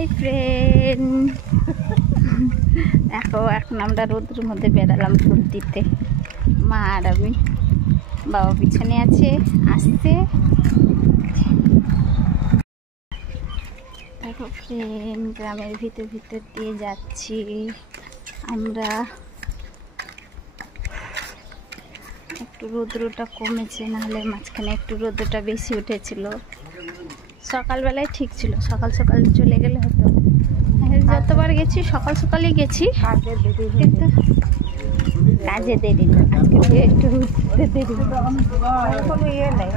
Hi friend, দেখো এখন আমরা রোদের মধ্যে বেড়ালাম ভোট দিতে। মা আর আমি, বাবা পিছনে আছে, আসছে। দেখো ফ্রেন্ড, গ্রামের ভিতর দিয়ে যাচ্ছি আমরা। একটু রৌদ্রটা কমেছে, নাহলে মাঝখানে একটু রৌদ্রটা বেশি উঠেছিল। সকালবেলায় ঠিক ছিল, সকাল সকাল চলে গেলে হতো। যতবার গেছি সকাল সকালই গেছি, কিন্তু কাজে দেরি না। আজকে একটু উঠতে দেরি, কোনো ইয়ে নেই,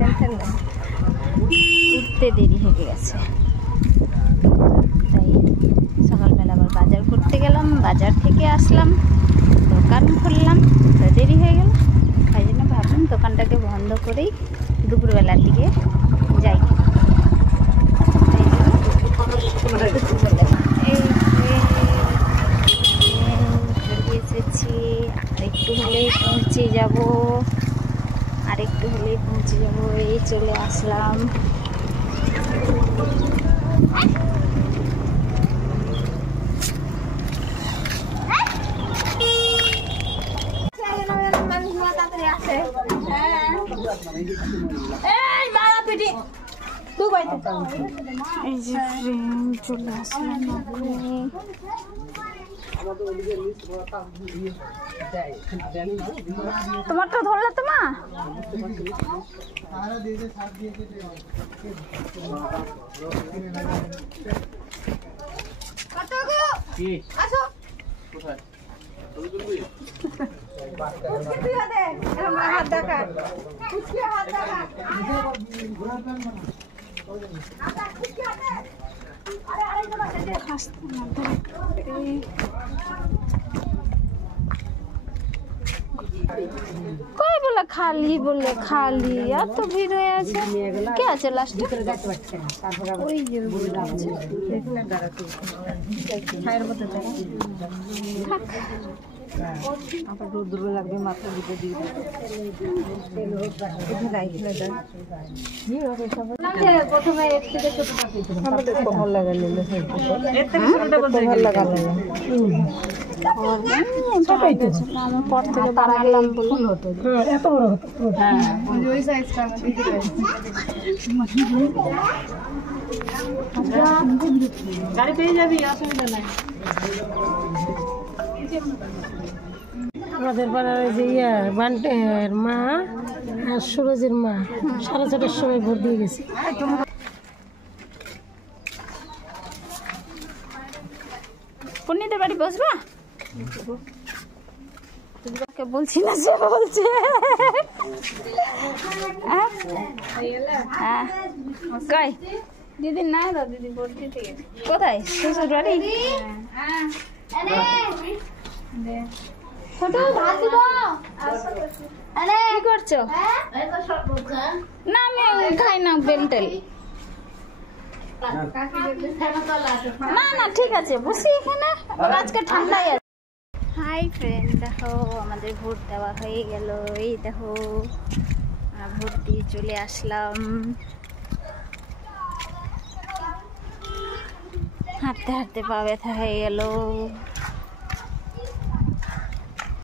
টেনশন নেই, উঠতে দেরি হয়ে গেছে। তাই সকালবেলা আবার বাজার করতে গেলাম, বাজার থেকে আসলাম, দোকান খুললাম, তো দেরি হয়ে গেল। তাই জন্য ভাবলাম দোকানটাকে বন্ধ করেই দুপুরবেলার দিকে যাই। চলে এসেছি, আরেকটু হলেই পৌঁছে যাব, আরেকটু হলেই পৌঁছে যাব। এই চলে আসলাম। এই যে ফ্রেন্ড চলে আসলাম। তোমারটা ধরলে তোমা কই বলে খালি, বলে খালি, এত ভিড় হয়ে আছে। কে আছে লাস্টে? ওই যে আবার রোদ্র লাগবে, মাথা দিকে দিয়ে প্রথমে কমল লাগালে আমার পর থেকে বাড়ালাম বলুন হতো, এত বড় হতো। গাড়ি পেয়ে যাবি, অসুবিধা নাই। আমাদের পাড়ার যে বান্টের মা আর সুরজের মা 6:30টার সময় ভোট দিয়ে গেছে। পূর্ণিদের বাড়ি বসবা? তোমাকে বলছি না, সে বলছে। কই দিদি? না দাও, দিদি ভোট দিতে গেছে। কোথায়? শ্বশুর বাড়ি? কি করছো? না আমি খাই না বেলটেল। না না ঠিক আছে, বসি এখানে, আজকে ঠান্ডাই আছে। হাই ফ্রেন্ড, দেখো আমাদের ভোট দেওয়া হয়ে গেল। এই দেখো ভোট দিয়ে চলে আসলাম। হাঁটতে হাঁটতে পা ব্যথা হয়ে গেল।